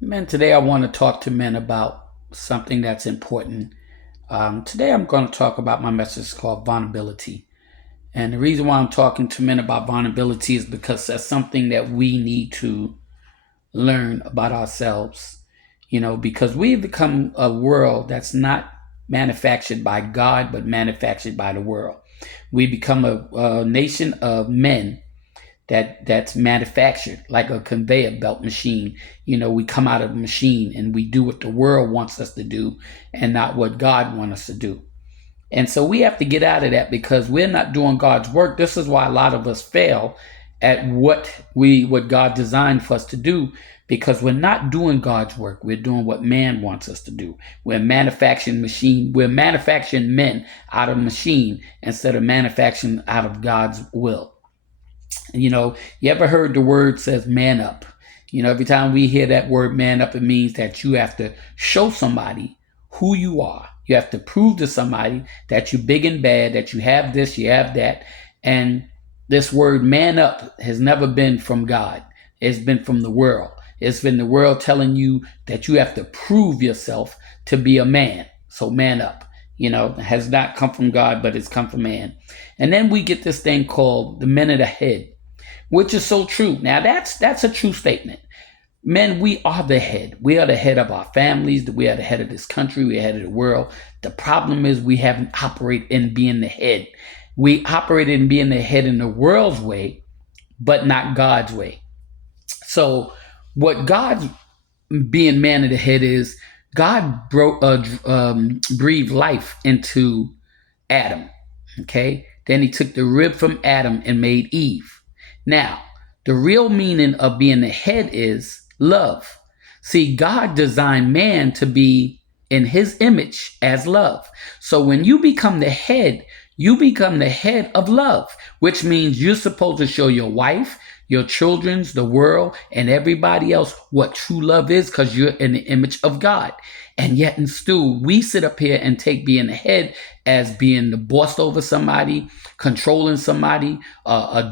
Men, today I want to talk to men about something that's important. Today I'm going to talk about my message called vulnerability. And the reason why I'm talking to men about vulnerability is because that's something that we need to learn about ourselves. Because we've become a world that's not manufactured by God, but manufactured by the world. We become a nation of men that's manufactured like a conveyor belt machine. We come out of the machine and we do what the world wants us to do and not what God wants us to do. And so we have to get out of that because we're not doing God's work. This is why a lot of us fail at what God designed for us to do, because we're not doing God's work. We're doing what man wants us to do. We're manufacturing men out of machine instead of manufacturing out of God's will. You ever heard the word says man up? Every time we hear that word man up, it means that you have to show somebody who you are. You have to prove to somebody that you're big and bad, that you have this, you have that. And this word man up has never been from God. It's been from the world. It's been the world telling you that you have to prove yourself to be a man. So man up. It has not come from God, but it's come from man. And then we get this thing called the men of the head, which is so true. Now that's a true statement. Men, we are the head. We are the head of our families. We are the head of this country. We are the head of the world. The problem is we haven't operated in being the head. We operated in being the head in the world's way, but not God's way. So what God's being man of the head is, God breathed life into Adam. Okay. Then he took the rib from Adam and made Eve. Now, the real meaning of being the head is love. See, God designed man to be in his image as love. So when you become the head, you become the head of love, which means you're supposed to show your wife, your children's, the world, and everybody else what true love is, because you're in the image of God. And yet, in still, we sit up here and take being the head as being the boss over somebody, controlling somebody,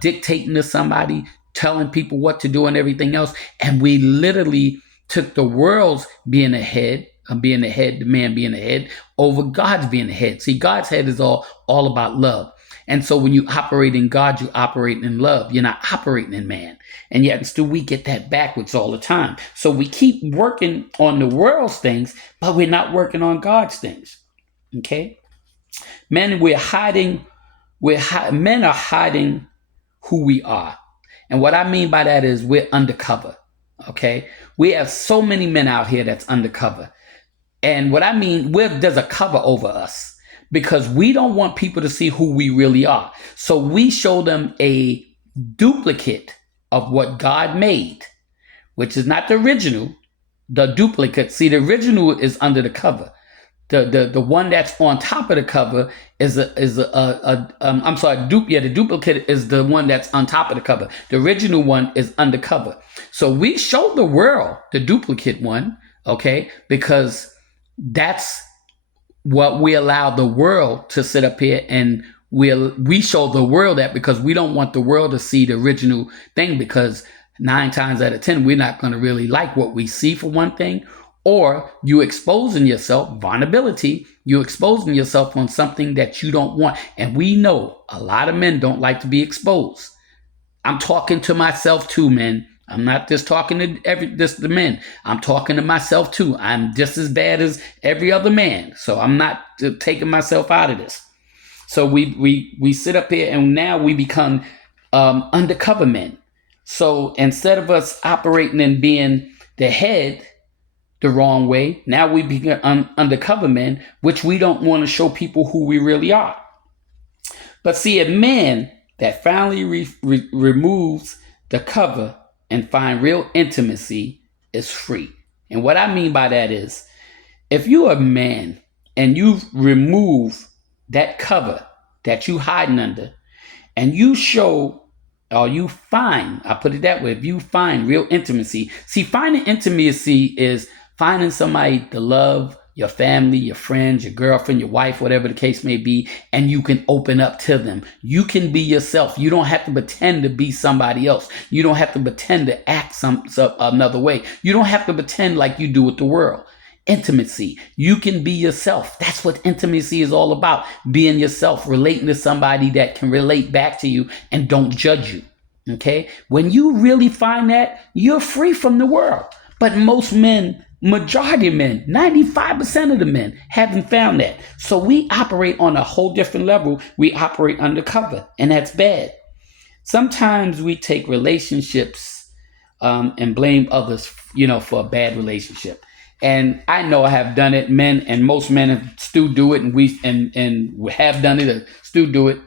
dictating to somebody, telling people what to do and everything else. And we literally took the world's being the head, being the head, the man being the head, over God's being the head. See, God's head is all about love. And so when you operate in God, you operate in love. You're not operating in man. And yet still we get that backwards all the time. So we keep working on the world's things, but we're not working on God's things. Okay? Men, men are hiding who we are. And what I mean by that is we're undercover. Okay? We have so many men out here that's undercover. And what I mean, there's a cover over us because we don't want people to see who we really are. So we show them a duplicate of what God made, which is not the original, the duplicate. See, the original is under the cover. The one that's on top of the cover the duplicate is the one that's on top of the cover. The original one is undercover. So we show the world the duplicate one, okay, because that's what we allow the world to sit up here, and we show the world that because we don't want the world to see the original thing, because 9 times out of 10 we're not going to really like what we see, for one thing. Or you exposing yourself, vulnerability, you exposing yourself on something that you don't want. And we know a lot of men don't like to be exposed. I'm talking to myself too, men. I'm not just talking to the men. I'm talking to myself too. I'm just as bad as every other man. So I'm not taking myself out of this. So we sit up here and now we become undercover men. So instead of us operating and being the head the wrong way, now we become undercover men, which we don't want to show people who we really are. But see, a man that finally removes the cover and find real intimacy is free. And what I mean by that is, if you're a man and you remove that cover that you hiding under, and you show, or you find, I put it that way, if you find real intimacy. See, finding intimacy is finding somebody to love your family, your friends, your girlfriend, your wife, whatever the case may be, and you can open up to them. You can be yourself. You don't have to pretend to be somebody else. You don't have to pretend to act some another way. You don't have to pretend like you do with the world. Intimacy. You can be yourself. That's what intimacy is all about. Being yourself, relating to somebody that can relate back to you and don't judge you. Okay? When you really find that, you're free from the world. But most men, majority of men, 95% of the men haven't found that. So we operate on a whole different level. We operate undercover, and that's bad. Sometimes we take relationships and blame others, for a bad relationship. And I know I have done it. Men, and most men still do it, and we have done it, or still do it.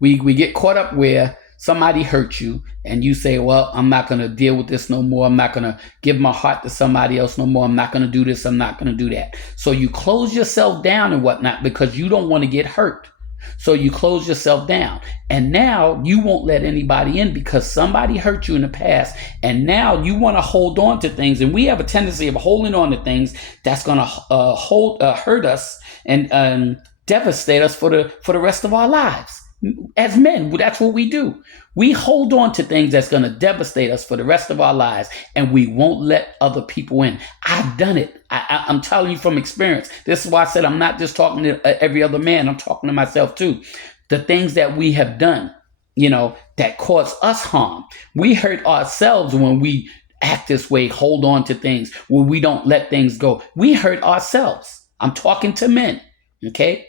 We get caught up where somebody hurt you and you say, well, I'm not going to deal with this no more. I'm not going to give my heart to somebody else no more. I'm not going to do this. I'm not going to do that. So you close yourself down and whatnot because you don't want to get hurt. So you close yourself down. And now you won't let anybody in because somebody hurt you in the past. And now you want to hold on to things. And we have a tendency of holding on to things that's going to hurt us and devastate us for the rest of our lives. As men, that's what we do. We hold on to things that's going to devastate us for the rest of our lives, and we won't let other people in. I've done it. I'm telling you from experience. This is why I said I'm not just talking to every other man. I'm talking to myself too. The things that we have done, that cause us harm. We hurt ourselves when we act this way, hold on to things, when we don't let things go. We hurt ourselves. I'm talking to men, okay?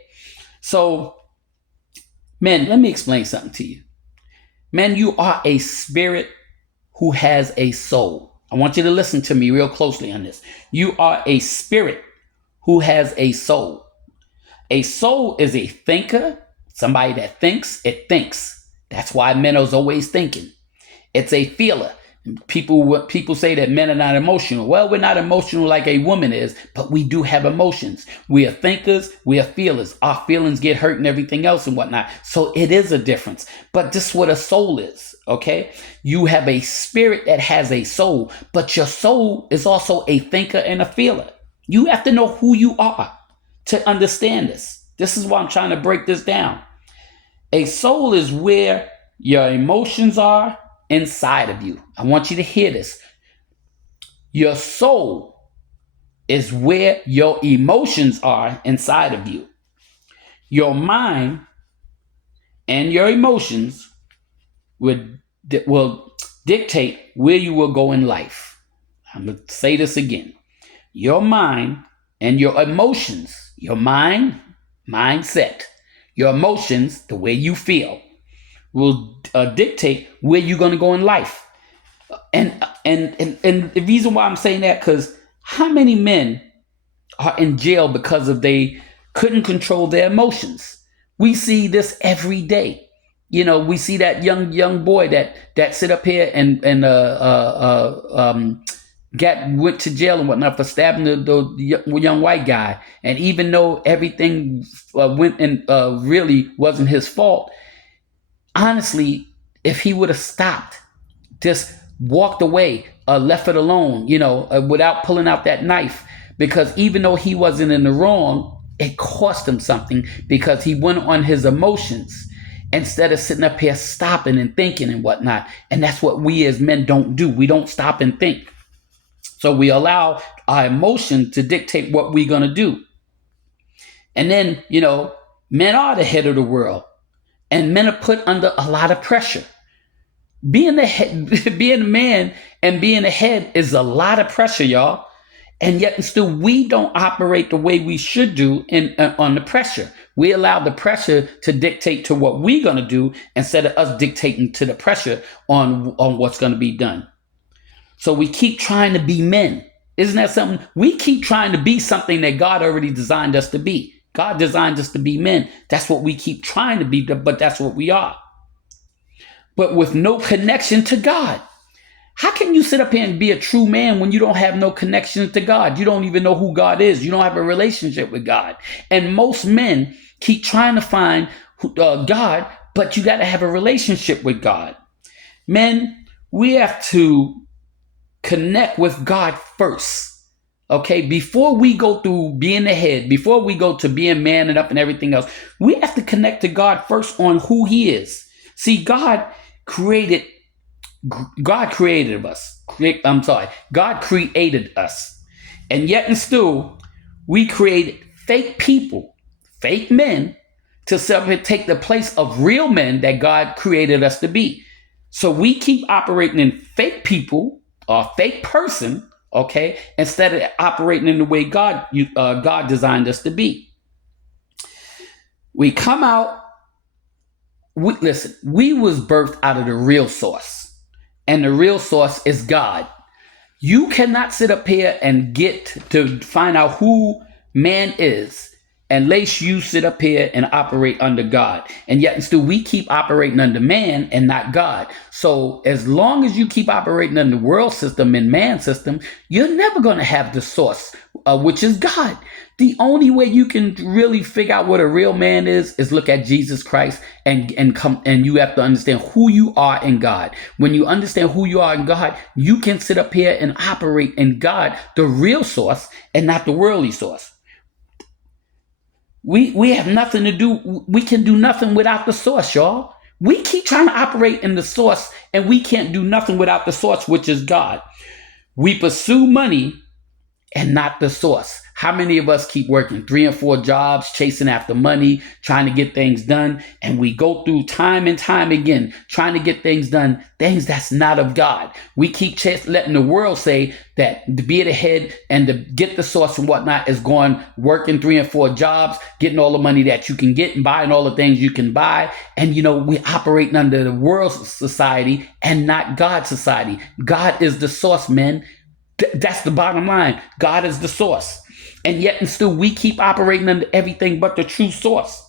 So, men, let me explain something to you. Men, you are a spirit who has a soul. I want you to listen to me real closely on this. You are a spirit who has a soul. A soul is a thinker, somebody that thinks, it thinks. That's why men are always thinking. It's a feeler. People say that men are not emotional. Well, we're not emotional like a woman is, but we do have emotions. We are thinkers. We are feelers. Our feelings get hurt and everything else and whatnot. So it is a difference. But this is what a soul is, okay? You have a spirit that has a soul, but your soul is also a thinker and a feeler. You have to know who you are to understand this. This is why I'm trying to break this down. A soul is where your emotions are inside of you. I want you to hear this. Your soul is where your emotions are inside of you. Your mind and your emotions will dictate where you will go in life. I'm going to say this again. Your mind and your emotions, your mindset, your emotions, the way you feel, will dictate where you're going to go in life. And the reason why I'm saying that, because how many men are in jail because of they couldn't control their emotions? We see this every day. We see that young boy that sit up here and went to jail and whatnot for stabbing the young white guy. And even though everything went and really wasn't his fault, honestly, if he would have stopped, just walked away, left it alone, without pulling out that knife, because even though he wasn't in the wrong, it cost him something because he went on his emotions instead of sitting up here stopping and thinking and whatnot. And that's what we as men don't do. We don't stop and think. So we allow our emotion to dictate what we're going to do. And then, men are the head of the world. And men are put under a lot of pressure. Being a man and being a head is a lot of pressure, y'all. And yet still we don't operate the way we should do on the pressure. We allow the pressure to dictate to what we're going to do instead of us dictating to the pressure on what's going to be done. So we keep trying to be men. Isn't that something? We keep trying to be something that God already designed us to be. God designed us to be men. That's what we keep trying to be, but that's what we are. But with no connection to God. How can you sit up here and be a true man when you don't have no connection to God? You don't even know who God is. You don't have a relationship with God. And most men keep trying to find God, but you got to have a relationship with God. Men, we have to connect with God first. Okay, before we go through being the head, before we go to being man and up and everything else, we have to connect to God first on who He is. See, created God created us. God created us. And yet and still, we created fake people, fake men, to take the place of real men that God created us to be. So we keep operating in fake people or fake person, okay, instead of operating in the way God designed us to be. We come out. Listen, we was birthed out of the real source, and the real source is God. You cannot sit up here and get to find out who man is unless you sit up here and operate under God. And yet and still we keep operating under man and not God. So as long as you keep operating under the world system and man system, you're never going to have the source, which is God. The only way you can really figure out what a real man is look at Jesus Christ and you have to understand who you are in God. When you understand who you are in God, you can sit up here and operate in God, the real source, and not the worldly source. We have nothing to do. We can do nothing without the source, y'all. We keep trying to operate in the source, and we can't do nothing without the source, which is God. We pursue money and not the source. How many of us keep working 3 and 4 jobs, chasing after money, trying to get things done? And we go through time and time again, trying to get things done, things that's not of God. We keep letting the world say that to be at the head and to get the source and whatnot is going, working 3 and 4 jobs, getting all the money that you can get and buying all the things you can buy. And, we're operating under the world society and not God's society. God is the source, man. That's the bottom line. God is the source. And yet and still we keep operating under everything but the true source.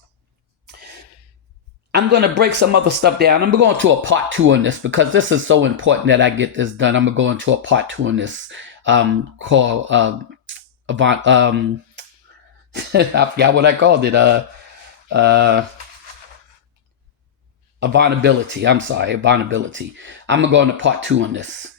I'm going to break some other stuff down. I'm going to go into a part 2 on this because this is so important that I get this done. I'm going to go into a part 2 on this called I forgot what I called it. Vulnerability. I'm sorry, vulnerability. I'm going to go into part 2 on this.